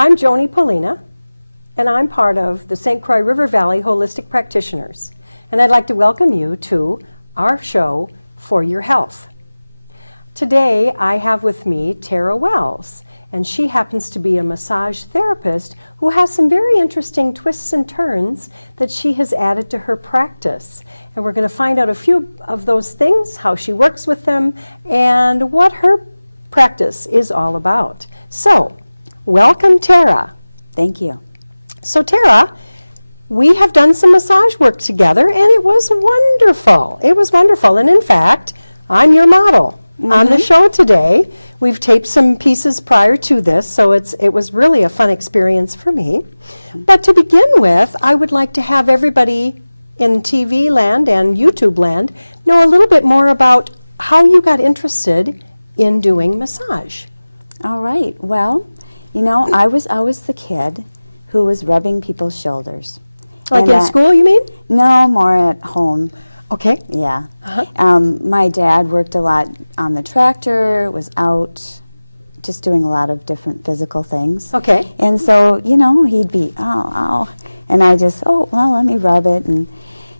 I'm Joni Polehna, and I'm part of the St. Croix River Valley Holistic Practitioners, and I'd like to welcome you to our show, For Your Health. Today, I have with me Tera Wells, and she happens to be a massage therapist who has some very interesting twists and turns that she has added to her practice. And we're going to find out a few of those things, how she works with them, and what her practice is all about. So, welcome, Tera. Thank you. So, Tera, we have done some massage work together, and it was wonderful. It was wonderful. And in fact, I'm your model on the show today. We've taped some pieces prior to this, so it was really a fun experience for me. But to begin with, I would like to have everybody in TV land and YouTube land know a little bit more about how you got interested in doing massage. All right. Well, you know, I was always the kid who was rubbing people's shoulders. Like in school, you mean? No, more at home. Okay. Yeah. My dad worked a lot on the tractor, was out just doing a lot of different physical things. Okay. And so, you know, he'd be, oh. And I just, well, let me rub it. And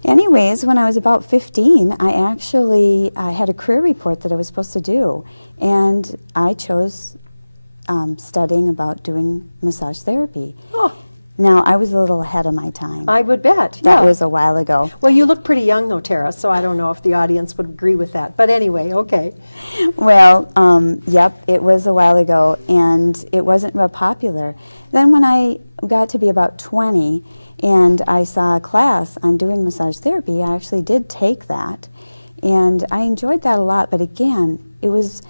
anyways, when I was about 15, I actually had a career report that I was supposed to do. And I chose studying about doing massage therapy. Oh. Now, I was a little ahead of my time. I would bet. That was a while ago. Well, you look pretty young, though, Tera, so I don't know if the audience would agree with that. But anyway, okay. Well, yep, it was a while ago, and it wasn't real popular. Then when I got to be about 20, and I saw a class on doing massage therapy, I actually did take that, and I enjoyed that a lot. But again, it was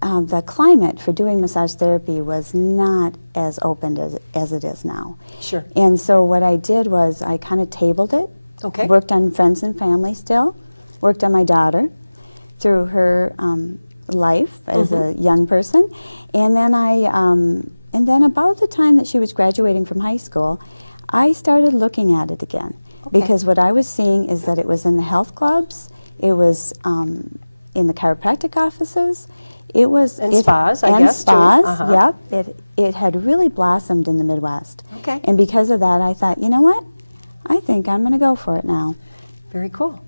the climate for doing massage therapy was not as open as it is now. Sure. And so what I did was I kind of tabled it, worked on friends and family still, worked on my daughter through her life as a young person, and then about the time that she was graduating from high school, I started looking at it again, because what I was seeing is that it was in the health clubs, it was in the chiropractic offices, it was and spas, I guess, spas, too. Yep. It had really blossomed in the Midwest. Okay. And because of that, I thought, you know what? I think I'm going to go for it now. Very cool.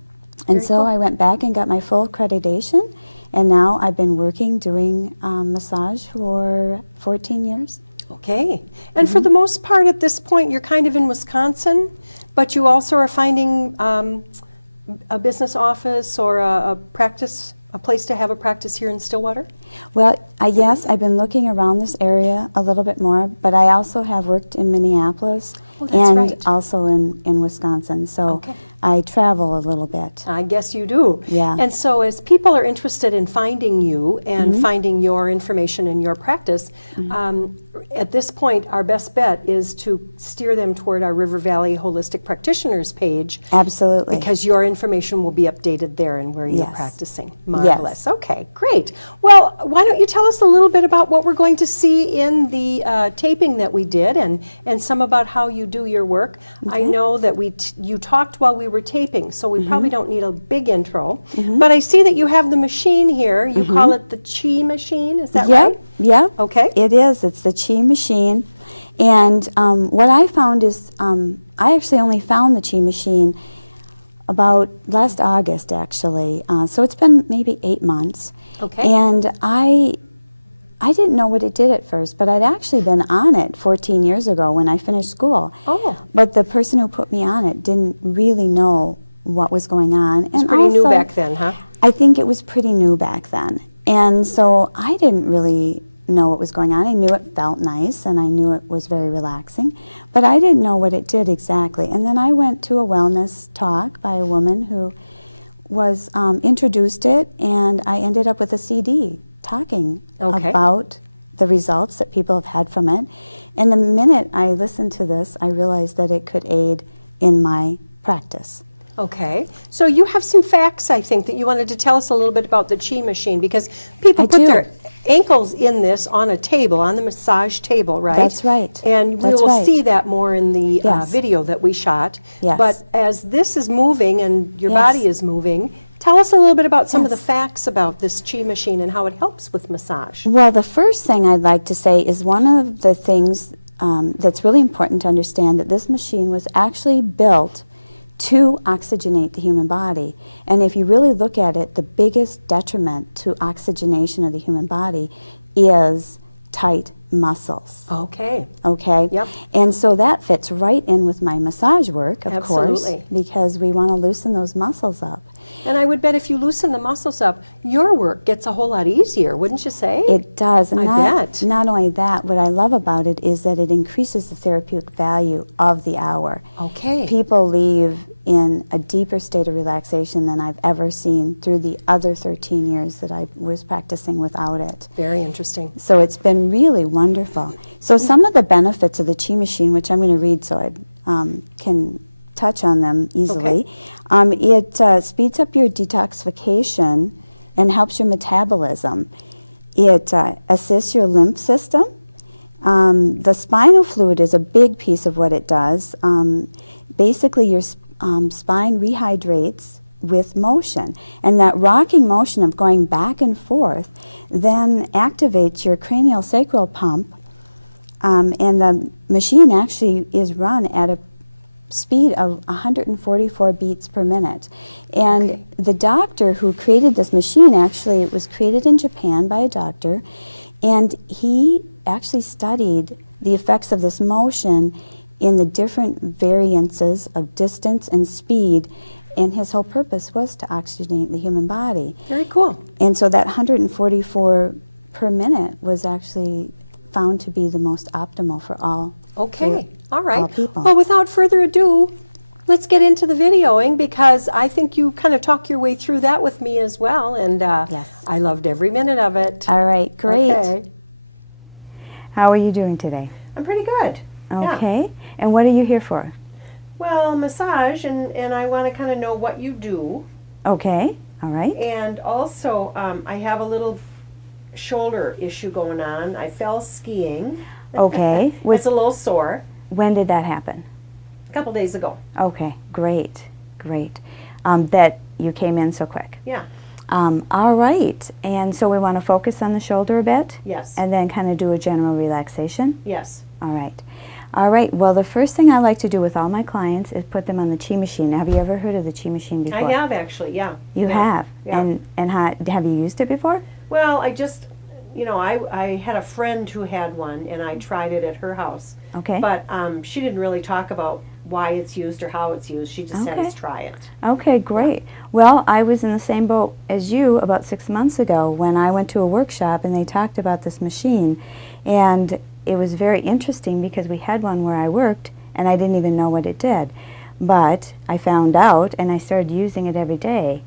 And so I went back and got my full accreditation, and now I've been working doing massage for 14 years. Okay. And for the most part at this point, you're kind of in Wisconsin, but you also are finding a business office or a practice, a place to have a practice here in Stillwater? Well, yes, I've been looking around this area a little bit more, but I also have worked in Minneapolis and also in Wisconsin, so I travel a little bit. I guess you do. Yeah. And so as people are interested in finding you and finding your information in your practice, at this point, our best bet is to steer them toward our River Valley Holistic Practitioners page. Absolutely. Because your information will be updated there and where you're practicing. Marvelous. Yes. Okay, great. Well, why don't you tell us a little bit about what we're going to see in the taping that we did and some about how you do your work. I know that you talked while we were taping, so we probably don't need a big intro. But I see that you have the machine here. You call it the Chi machine, is that right? Yep. Okay. It is. It's the Chi machine. And what I found is, I actually only found the Chi machine about last August, actually. So it's been maybe 8 months. Okay. And I didn't know what it did at first, but I'd actually been on it 14 years ago when I finished school. Oh. But the person who put me on it didn't really know what was going on. It was pretty new back then, huh? I think it was pretty new back then. And so I didn't really know what was going on. I knew it felt nice and I knew it was very relaxing, but I didn't know what it did exactly. And then I went to a wellness talk by a woman who was introduced it, and I ended up with a CD talking about the results that people have had from it. And the minute I listened to this, I realized that it could aid in my practice. Okay. So you have some facts, I think, that you wanted to tell us a little bit about the Chi machine, because people put their ankles in this on a table, on the massage table, right? That's right. And we will see that more in the video that we shot. Yes. But as this is moving and your body is moving, tell us a little bit about some of the facts about this Chi machine and how it helps with massage. Well, the first thing I'd like to say is one of the things that's really important to understand that this machine was actually built to oxygenate the human body. And if you really look at it, the biggest detriment to oxygenation of the human body is tight muscles. Okay. Okay? Yep. And so that fits right in with my massage work, of Absolutely. course, because we want to loosen those muscles up. And I would bet if you loosen the muscles up, your work gets a whole lot easier, wouldn't you say? It does. And I bet. Not only that, what I love about it is that it increases the therapeutic value of the hour. Okay. People leave in a deeper state of relaxation than I've ever seen through the other 13 years that I was practicing without it. Very interesting. So it's been really wonderful. So some of the benefits of the Chi machine, which I'm going to read so I can touch on them easily. It speeds up your detoxification and helps your metabolism. It assists your lymph system. The spinal fluid is a big piece of what it does. Basically, your spine rehydrates with motion. And that rocking motion of going back and forth then activates your cranial sacral pump. And the machine actually is run at a speed of 144 beats per minute. And the doctor who created this machine, actually, it was created in Japan by a doctor, and he actually studied the effects of this motion in the different variances of distance and speed, and his whole purpose was to oxygenate the human body. Very cool. And so that 144 per minute was actually found to be the most optimal for all. Okay. All right. all people. Well, without further ado, let's get into the videoing, because I think you kind of talk your way through that with me as well, and Yes. I loved every minute of it. All right, great. Okay. How are you doing today? I'm pretty good. Yeah. Okay. And what are you here for? Well, massage, and I want to kind of know what you do. Okay. All right. And also, I have a little shoulder issue going on. I fell skiing. Okay. It's a little sore. When did that happen? A couple days ago. Okay. Great. Great. That you came in so quick. Yeah. All right. And so we want to focus on the shoulder a bit? Yes. And then kind of do a general relaxation? Yes. All right. All right. Well, the first thing I like to do with all my clients is put them on the Chi machine. Have you ever heard of the Chi machine before? I have, actually, yeah. You Yeah. have? Yeah. And have you used it before? Well, I just, I had a friend who had one, and I tried it at her house. Okay. But she didn't really talk about why it's used or how it's used. She just said, Okay. let's try it. Okay, great. Well, I was in the same boat as you about 6 months ago when I went to a workshop and they talked about this machine. And it was very interesting because we had one where I worked and I didn't even know what it did. But I found out and I started using it every day.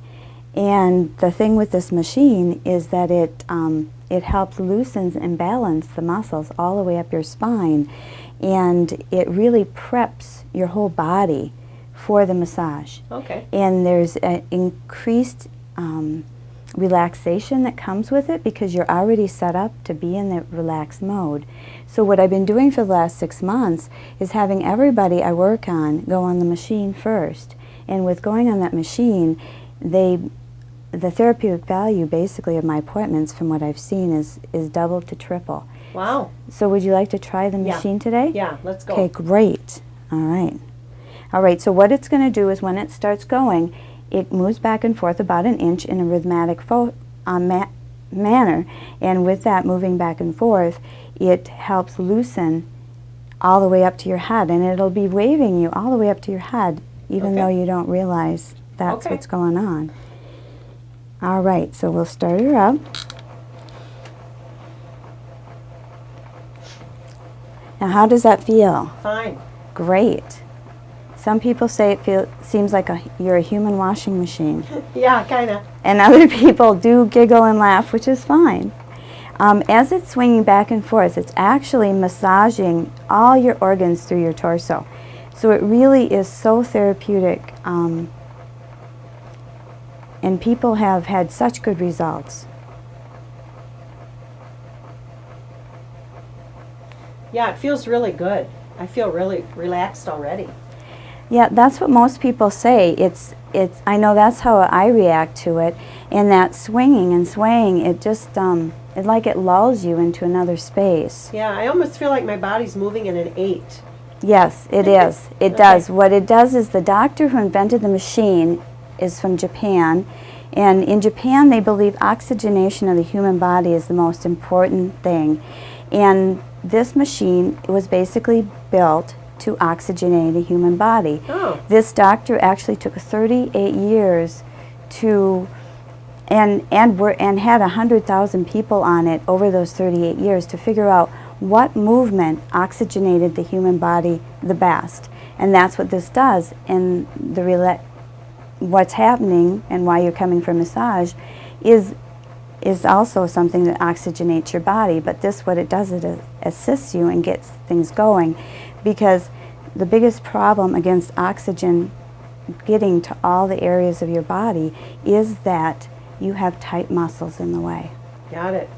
And the thing with this machine is that it helps loosens and balance the muscles all the way up your spine. And it really preps your whole body for the massage. Okay. And there's an increased relaxation that comes with it because you're already set up to be in the relaxed mode. So what I've been doing for the last 6 months is having everybody I work on go on the machine first. And with going on that machine, the therapeutic value basically of my appointments from what I've seen is double to triple. Wow. So would you like to try the Yeah. machine today? Yeah, let's go. Okay, great. All right. All right, so what it's going to do is when it starts going, it moves back and forth about an inch in a rhythmic manner. And with that moving back and forth, it helps loosen all the way up to your head. And it'll be waving you all the way up to your head, even Okay. though you don't realize that's Okay. what's going on. All right, so we'll start her up. Now, how does that feel? Fine. Great. Some people say it seems like you're a human washing machine. Yeah, kind of. And other people do giggle and laugh, which is fine. As it's swinging back and forth, it's actually massaging all your organs through your torso. So it really is so therapeutic. And people have had such good results. Yeah, it feels really good. I feel really relaxed already. Yeah, that's what most people say. It's. I know that's how I react to it. And that swinging and swaying, it just, It's like it lulls you into another space. Yeah, I almost feel like my body's moving in an 8. Yes, it is. It does. What it does is the doctor who invented the machine is from Japan. And in Japan, they believe oxygenation of the human body is the most important thing. And this machine was basically built to oxygenate a human body. Oh. This doctor actually took 38 years to, and had 100,000 people on it over those 38 years to figure out what movement oxygenated the human body the best. And that's what this does. And what's happening and why you're coming for massage is also something that oxygenates your body. But this, what it does, it assists you and gets things going, because the biggest problem against oxygen getting to all the areas of your body is that you have tight muscles in the way. Got it.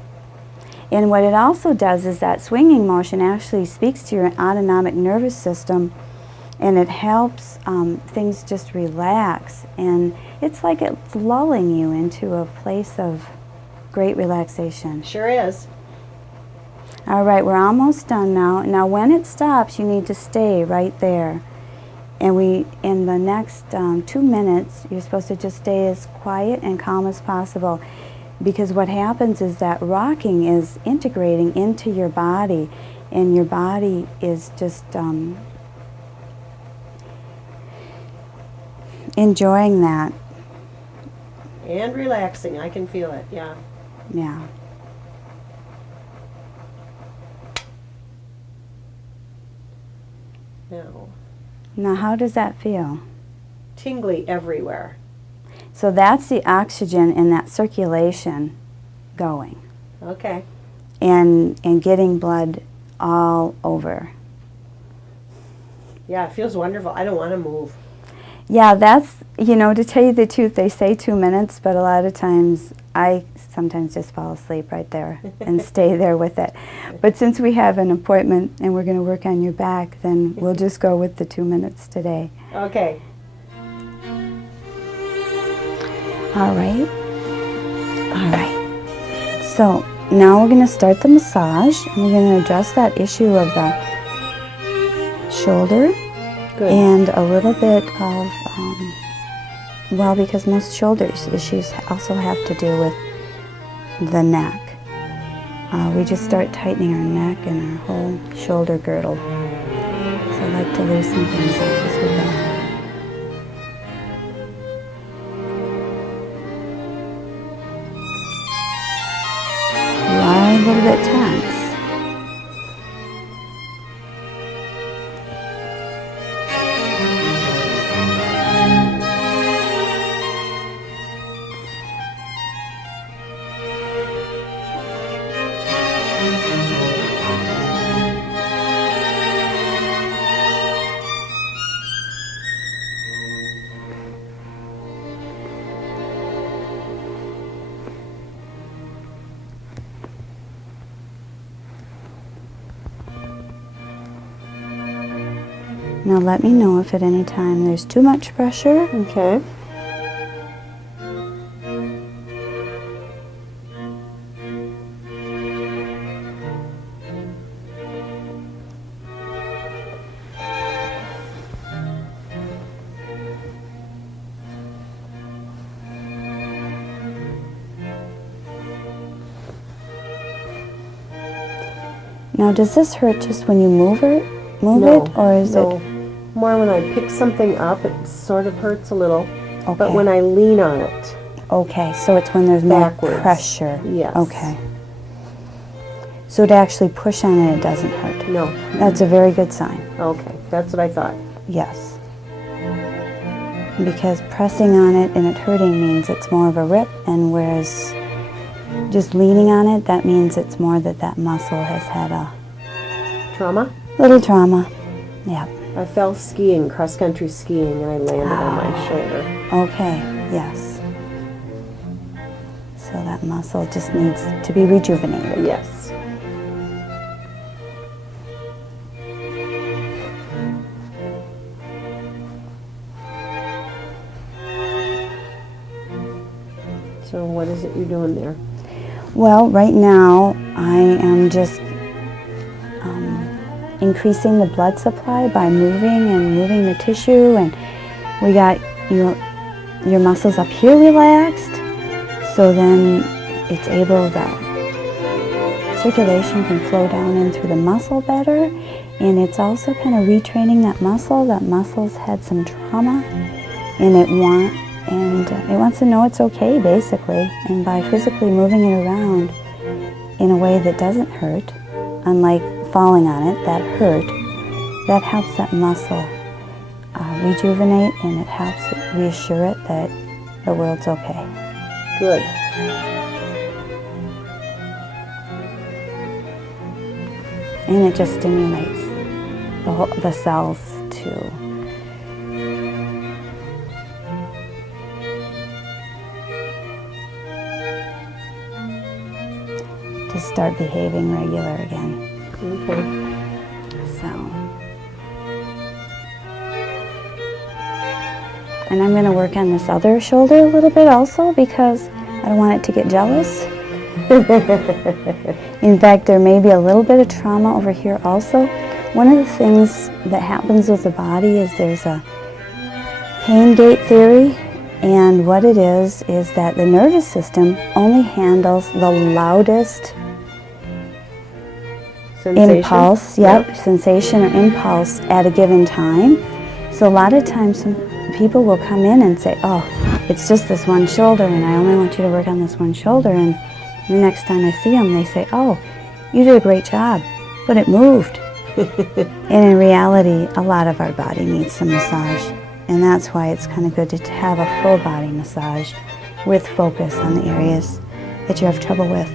And what it also does is that swinging motion actually speaks to your autonomic nervous system, and it helps things just relax. And it's like it's lulling you into a place of great relaxation. Sure is. All right, we're almost done now. Now when it stops, you need to stay right there. And in the next 2 minutes, you're supposed to just stay as quiet and calm as possible, because what happens is that rocking is integrating into your body, and your body is just enjoying that. And relaxing. I can feel it, yeah. Yeah. No. Now how does that feel? Tingly everywhere. So that's the oxygen and that circulation going. Okay. And getting blood all over. Yeah, it feels wonderful. I don't want to move. Yeah, that's, to tell you the truth, they say 2 minutes, but a lot of times I sometimes just fall asleep right there and stay there with it. But since we have an appointment and we're going to work on your back, then we'll just go with the 2 minutes today. Okay. All right. All right. So now we're going to start the massage, and we're going to address that issue of the shoulder. Good. And a little bit of, because most shoulders issues also have to do with the neck. We just start tightening our neck and our whole shoulder girdle. So I like to loosen things up as we go. You are a little bit tense. Now let me know if at any time there's too much pressure. Okay. Now does this hurt just when you move it, or is it? More when I pick something up, it sort of hurts a little. Okay. But when I lean on it. Okay, so it's when there's Backwards. more pressure. Yes. Okay. So to actually push on it, it doesn't hurt. No. That's a very good sign. Okay, that's what I thought. Yes. Because pressing on it and it hurting means it's more of a rip, and whereas just leaning on it, that means it's more that muscle has had a Trauma? little trauma. Yeah. I fell skiing, cross-country skiing, and I landed on my shoulder. Okay, yes. So that muscle just needs to be rejuvenated. Yes. So what is it you're doing there? Well, right now I am just increasing the blood supply by moving the tissue, and we got your muscles up here relaxed, so then it's able to, circulation can flow down in through the muscle better, and it's also kind of retraining that muscle. That muscle's had some trauma, and it wants to know it's okay, basically. And by physically moving it around in a way that doesn't hurt, unlike falling on it, that hurt, that helps that muscle rejuvenate, and it helps it reassure it that the world's okay. Good. And it just stimulates the cells to start behaving regular again. Okay. So, and I'm going to work on this other shoulder a little bit also, because I don't want it to get jealous. In fact, there may be a little bit of trauma over here also. One of the things that happens with the body is there's a pain gate theory, and what it is that the nervous system only handles the loudest Sensation? impulse, sensation or impulse at a given time. So a lot of times people will come in and say, oh, it's just this one shoulder, and I only want you to work on this one shoulder, and the next time I see them, they say, oh, you did a great job, but it moved. And in reality, a lot of our body needs some massage, and that's why it's kind of good to have a full body massage with focus on the areas that you have trouble with.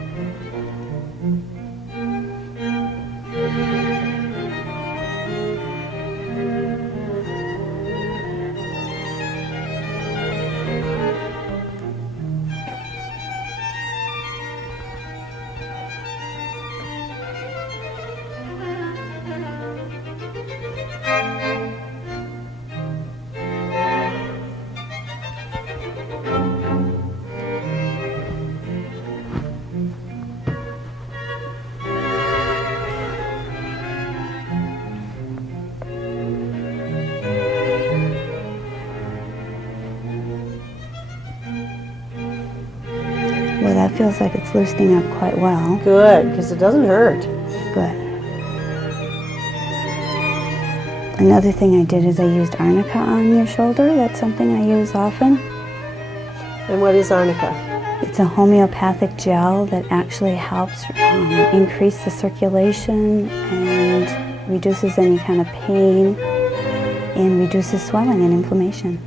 Well, that feels like it's loosening up quite well. Good, because it doesn't hurt. Good. Another thing I did is I used arnica on your shoulder. That's something I use often. And what is arnica? It's a homeopathic gel that actually helps increase the circulation and reduces any kind of pain and reduces swelling and inflammation.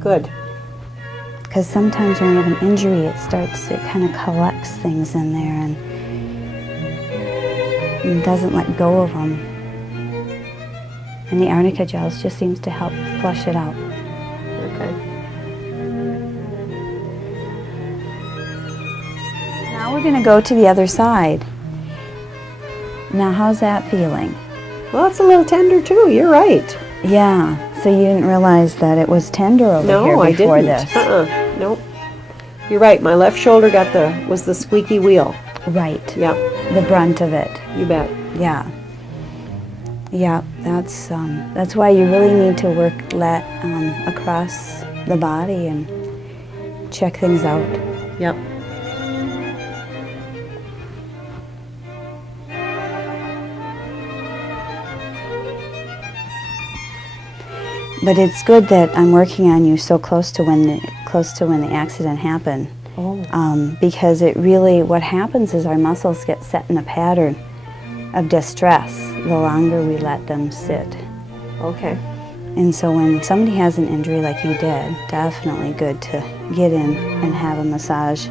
Good. Because sometimes when you have an injury, it kind of collects things in there and doesn't let go of them. And the arnica gels just seems to help flush it out. Okay. Now we're going to go to the other side. Now how's that feeling? Well, it's a little tender too. You're right. Yeah. So you didn't realize that it was tender over here I before didn't. this? Nope. You're right. My left shoulder was the squeaky wheel. Right. Yeah. The brunt of it. You bet. Yeah. Yeah. That's why you really need to work across the body and check things out. Yep. But it's good that I'm working on you so close to when the accident happened. Oh. Because it really, what happens is our muscles get set in a pattern of distress the longer we let them sit. Okay. And so when somebody has an injury like you did, definitely good to get in and have a massage.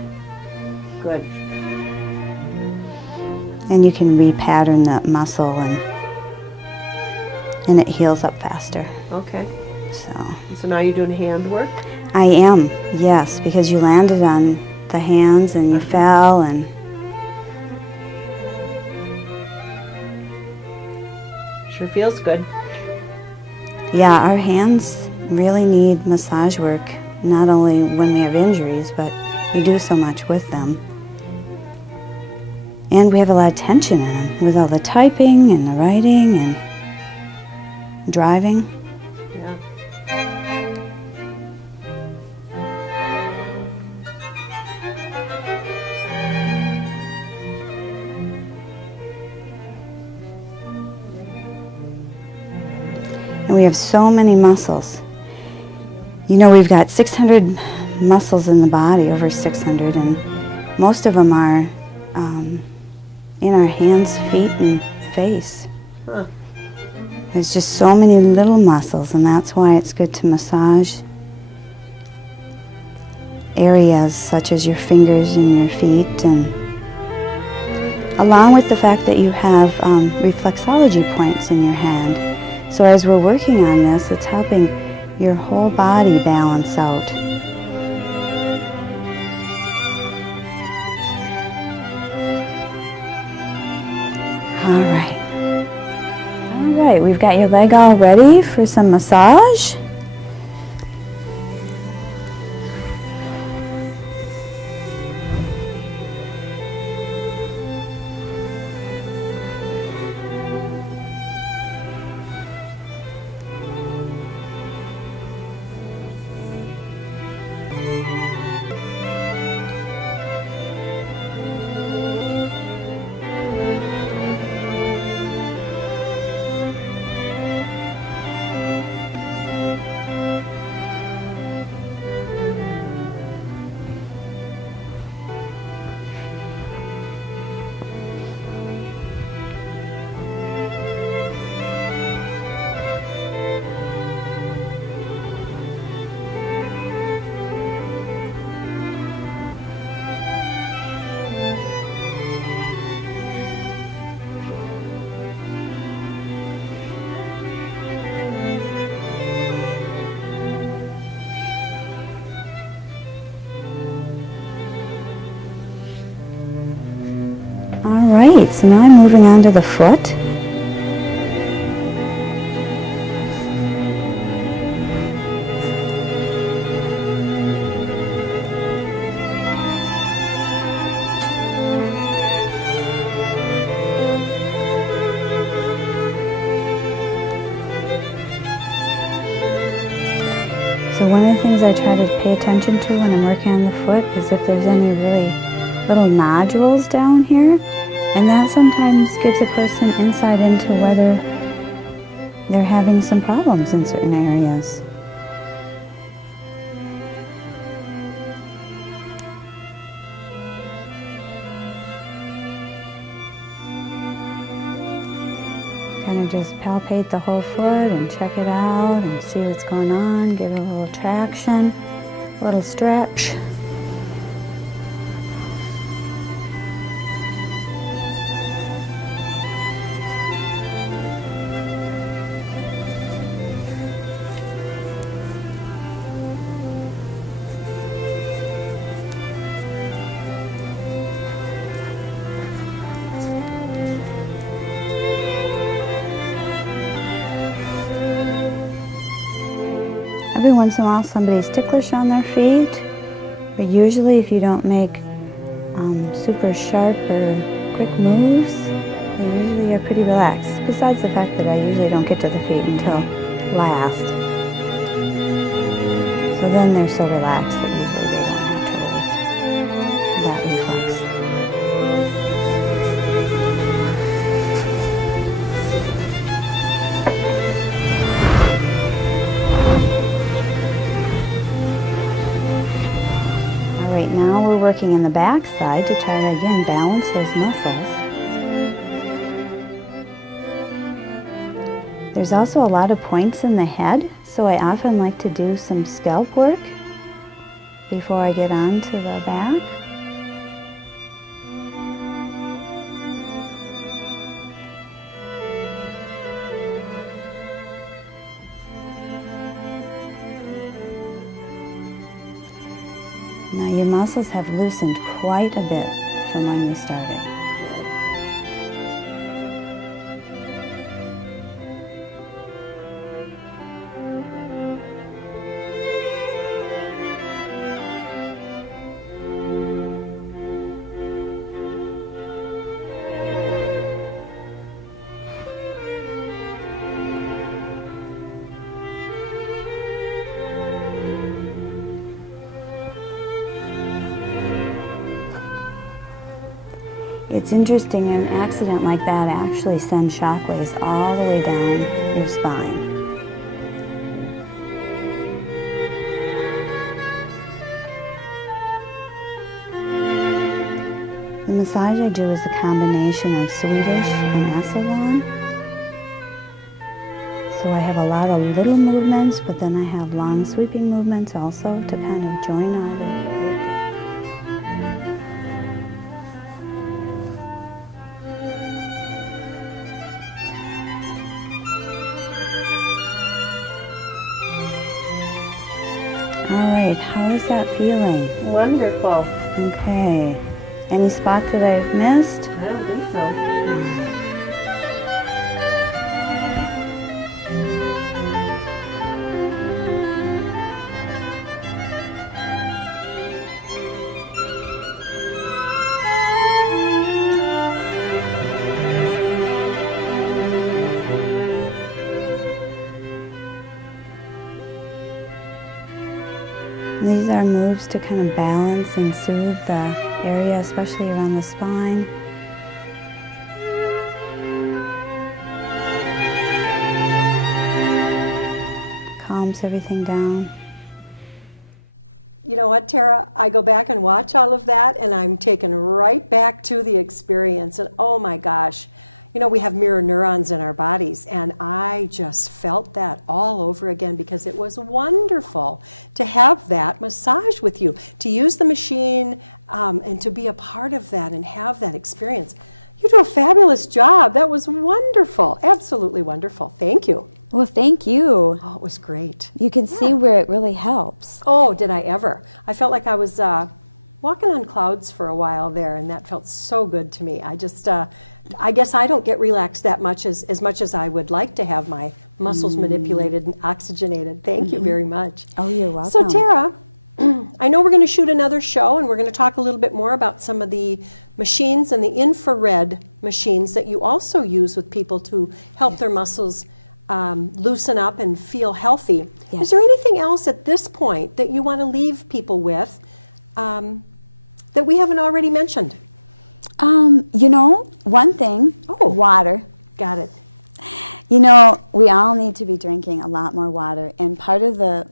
Good. And you can repattern that muscle and it heals up faster. Okay. So now you're doing hand work? I am, yes, because you landed on the hands and you fell and Sure feels good. yeah, our hands really need massage work, not only when we have injuries, but we do so much with them. And we have a lot of tension in them with all the typing and the writing and driving. Yeah. And we have so many muscles. You know, we've got 600 muscles in the body, over 600, and most of them are in our hands, feet, and face. Huh. There's just so many little muscles, and that's why it's good to massage areas such as your fingers and your feet, and along with the fact that you have reflexology points in your hand. So as we're working on this, it's helping your whole body balance out. All right, we've got your leg all ready for some massage. All right, so now I'm moving on to the foot. So one of the things I try to pay attention to when I'm working on the foot is if there's any really little nodules down here, and that sometimes gives a person insight into whether they're having some problems in certain areas. Kind of just palpate the whole foot and check it out and see what's going on, give it a little traction, a little stretch. Every once in a while somebody's ticklish on their feet, but usually if you don't make super sharp or quick moves, they usually are pretty relaxed, besides the fact that I usually don't get to the feet until last. So then they're so relaxed that usually they don't have trouble with that reflex. Right now we're working in the back side to try to again balance those muscles. There's also a lot of points in the head, so I often like to do some scalp work before I get on to the back. Now your muscles have loosened quite a bit from when you started. It's interesting, an accident like that actually sends shockwaves all the way down your spine. The massage I do is a combination of Swedish and Assalan. So I have a lot of little movements, but then I have long sweeping movements also to kind of join all the. All right, how is that feeling? Wonderful. Okay. Any spots that I've missed? I don't think so. These are moves to kind of balance and soothe the area, especially around the spine. Calms everything down. You know what, Tara? I go back and watch all of that, and I'm taken right back to the experience. And oh my gosh, you know, we have mirror neurons in our bodies, and I just felt that all over again because it was wonderful to have that massage with you, to use the machine and to be a part of that and have that experience. You do a fabulous job. That was wonderful, absolutely wonderful. Thank you. Well, thank you. Oh, it was great. You can see where it really helps. Oh, did I ever. I felt like I was walking on clouds for a while there, and that felt so good to me. I just, I guess I don't get relaxed that much as I would like to have my muscles manipulated and oxygenated. Thank you very much. Oh, you're welcome. So Tara, I know we're going to shoot another show, and we're going to talk a little bit more about some of the machines and the infrared machines that you also use with people to help their muscles loosen up and feel healthy. Yes. Is there anything else at this point that you want to leave people with that we haven't already mentioned? You know, one thing, water. Got it. You know, we all need to be drinking a lot more water, and part of the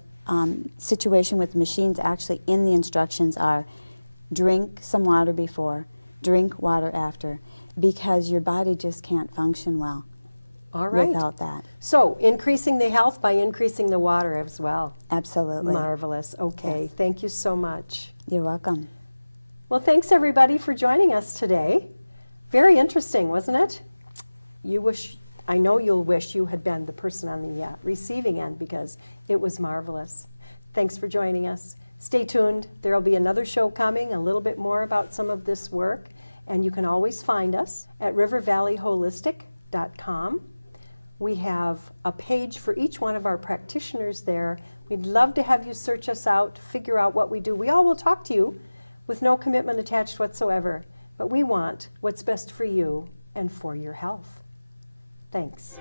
situation with machines actually in the instructions are drink some water before, drink water after, because your body just can't function well without that. So, increasing the health by increasing the water as well. Absolutely. Marvelous. Okay, Yes. Thank you so much. You're welcome. Well, thanks everybody for joining us today. Very interesting, wasn't it? I know you'll wish you had been the person on the receiving end because it was marvelous. Thanks for joining us. Stay tuned. There will be another show coming, a little bit more about some of this work, and you can always find us at rivervalleyholistic.com. We have a page for each one of our practitioners there. We'd love to have you search us out, figure out what we do. We all will talk to you with no commitment attached whatsoever, but we want what's best for you and for your health. Thanks.